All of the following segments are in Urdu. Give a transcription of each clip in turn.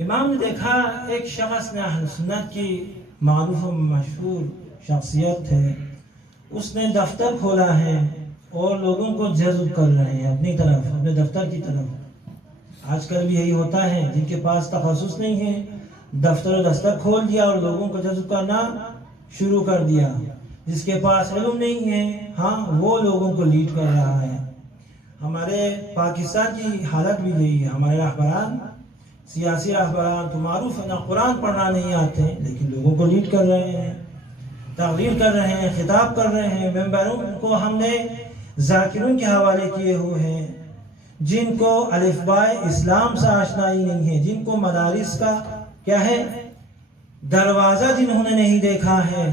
امام نے دیکھا ایک شخص نے اہل سنت کی معروف و مشہور شخصیت ہے، اس نے دفتر کھولا ہے اور لوگوں کو جذب کر رہے ہیں اپنی طرف، اپنے دفتر کی طرف۔ آج کل بھی یہی ہوتا ہے، جن کے پاس تخصص نہیں ہے دفتر و دستر کھول دیا اور لوگوں کو جذب کرنا شروع کر دیا۔ جس کے پاس علم نہیں ہے ہاں وہ لوگوں کو لیڈ کر رہا ہے۔ ہمارے پاکستان کی حالت بھی یہی ہے، ہمارے رہبران، سیاسی رہبران تو معروف ہے، نہ قرآن پڑھنا نہیں آتے لیکن لوگوں کو لیڈ کر رہے ہیں، تقریر کر رہے ہیں، خطاب کر رہے ہیں۔ ممبروں کو ہم نے ذاکروں کے حوالے کیے ہوئے ہیں، جن کو الف بائے اسلام سے آشنائی نہیں ہے، جن کو مدارس کا کیا ہے دروازہ جنہوں نے نہیں دیکھا ہے،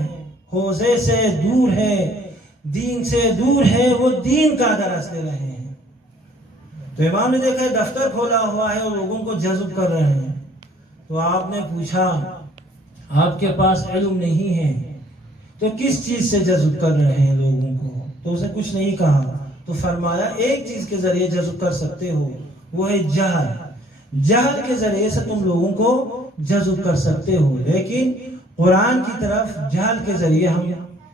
حوزے سے دور ہے، دین سے دور ہے، وہ دین کا درس دے رہے ہیں۔ تو امام نے دیکھا دفتر کھولا ہوا ہے اور لوگوں کو جذب کر رہے ہیں۔ تو آپ نے پوچھا آپ کے پاس علم نہیں ہے تو کس چیز سے جذب کر رہے ہیں لوگوں کو؟ تو اسے کچھ نہیں کہا، تو فرمایا ایک چیز کے ذریعے جذب کر سکتے ہو، وہ ہے جہل۔ جہل کے ذریعے سے تم لوگوں کو جذب کر سکتے ہو، لیکن قرآن کی طرف جہل کے ذریعے ہم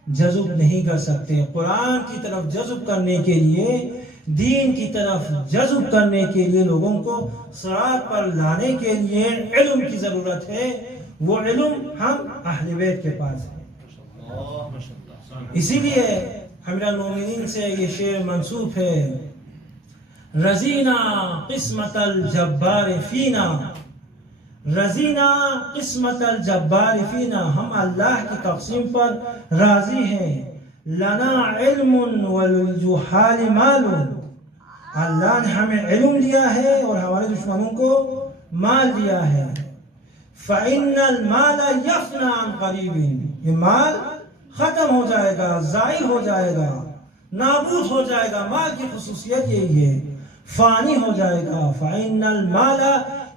جذب نہیں کر سکتے۔ قرآن کی طرف جذب کرنے کے لیے، دین کی طرف جذب کرنے کے لیے، لوگوں کو صراط پر لانے کے لیے علم کی ضرورت ہے۔ وہ علم ہم اہل بیت کے پاس ہے۔ اسی لیے امیر المومنین سے یہ شعر منسوب ہے، رضینا قسمت الجبار فینا، رضینا قسمت الجبار فینا، ہم اللہ کی تقسیم پر راضی ہیں۔ لنا علم وللجحال مال، اللہ نے ہمیں علم دیا ہے اور ہمارے دشمنوں کو مال دیا ہے۔ فَإِنَّ الْمَالَ يَفْنَى عَنْ قَرِيبٍ، یہ مال ختم ہو جائے گا، زائل ہو جائے گا، نابود ہو جائے گا۔ مال کی خصوصیت یہی ہے، فانی ہو جائے گا۔ فَإِنَّ الْمَالَ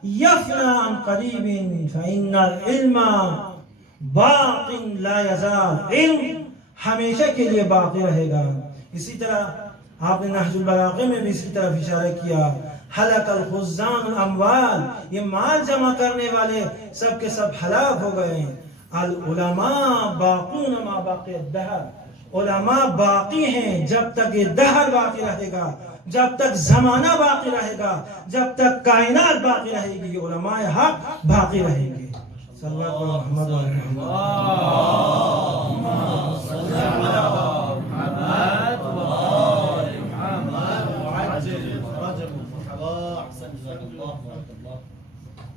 يَفْنَى عَنْ قَرِيبٍ فَإِنَّ الْعِلْمَ بَاقٍ لَا يَزَالُ، علم ہمیشہ کے لیے باقی رہے گا۔ اسی طرح آپ نے نہج البلاغہ میں بھی اس کی طرف اشارہ کیا، ہلک الخزان الاموال، یہ مال جمع کرنے والے سب کے سب ہلاک ہو گئے ہیں۔ العلماء باقون ما باقی الدہر، علماء باقی ہیں جب تک یہ دہر باقی رہے گا، جب تک زمانہ باقی رہے گا، جب تک کائنات باقی رہے گی، یہ علماء حق باقی رہیں گے۔ صلی اللہ علیہ محمد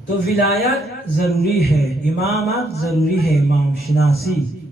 تو ولایت ضروری ہے، امامت ضروری ہے، امام شناسی